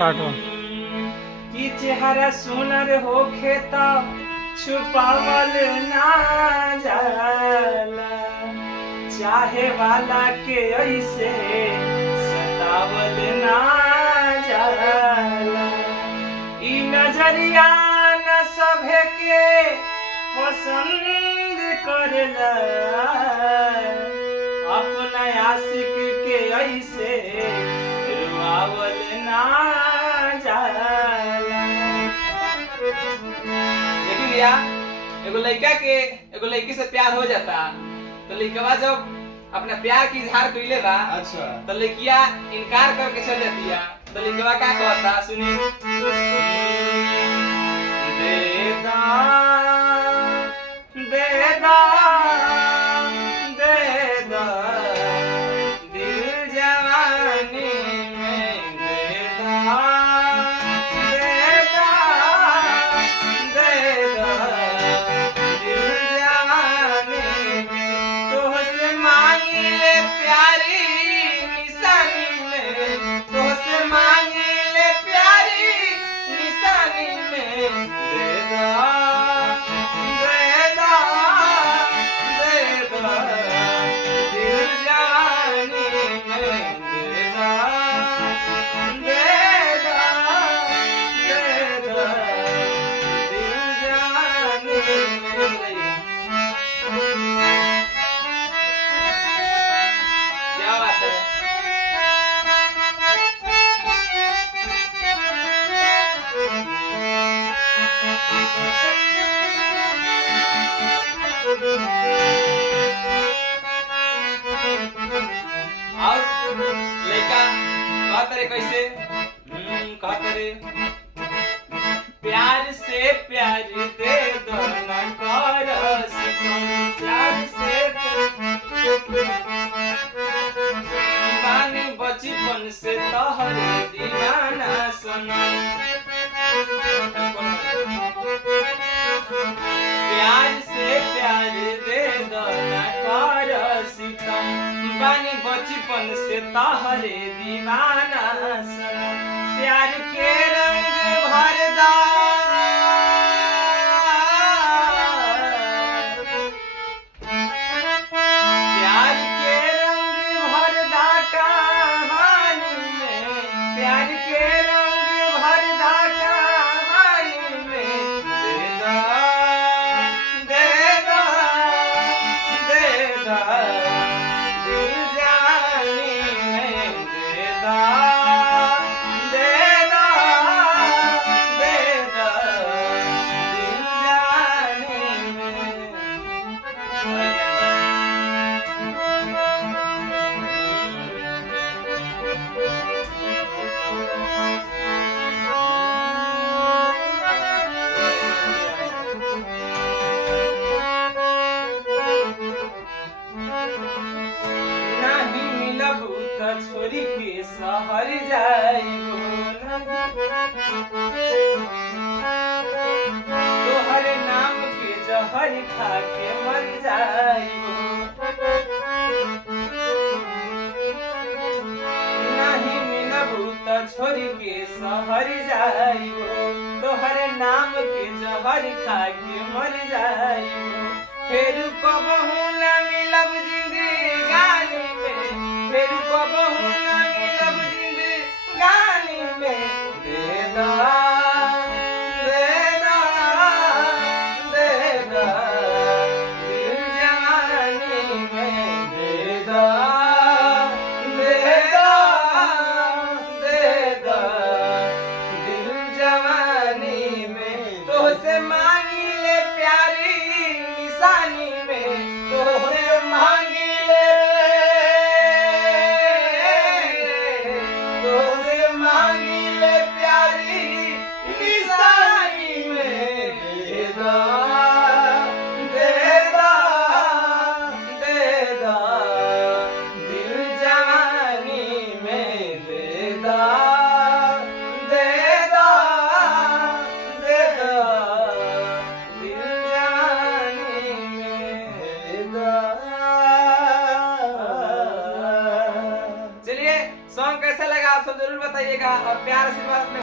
Start हो कि चेहरा सुनर होखे त छुपावल ना जाला, चाहे वाला के ऐसे सतावल ना जाला। ई नजरिया न सभे के पसंद करेला, अपना आशिक के ऐसे रुआवल ना जाला। देखिए भैया, एगो लड़का के एगो लड़की से प्यार हो जाता तो लड़कवा जब अपना प्यार की इजहार कइले बा, अच्छा, तो लड़किया इनकार करके चल जाती है। तो लड़कवा क्या कहता सुनिए, देदा देदा देदा दिल जवानी में देदा देदा देदा दिल जवानी में। तोहसे मांगी ले प्यारी निशानी में, तोहसे मांगी ले प्यारी निशानी में देदा देदा देदा दिल जवानी में देदा देदा देदा दिल जवानी में। क्या बात है। और लड़का कहत रे कैसे कहत रे, प्यार से प्यार दे दो न कर सितम, प्यार से बानी बचपन से तोहरे दीवाना सनम। प्यार से प्यार दे दो न कर सितम, बानी बचपन से तोहरे दीवाना सनम। प्यार के रंग भर दा, प्यार के रंग भर दा कहानी में, प्यार के रंग भर दा कहानी में देदा देदा देदा दिल जानी में देदा देदा देदा दिल जानी में। नहीं मिलबू त छोरी के शहर जाइबो, तोहर नाम के जहर खा के मर जाइबो। नहीं मिलबू त छोरी के शहर जाइबो, तोहर नाम के जहर खा के मर जाइबो। फिर कबहू न मिलब जिंदगानी में, फिर कबहू न मिलब जिंदगानी में देदा देदा देदा दिल जवानी में देदा देदा देदा दिल जवानी में। तोहसे मांगी ले प्यारी निशानी में, तोहसे रखिएगा और प्यार आशीर्वाद अपने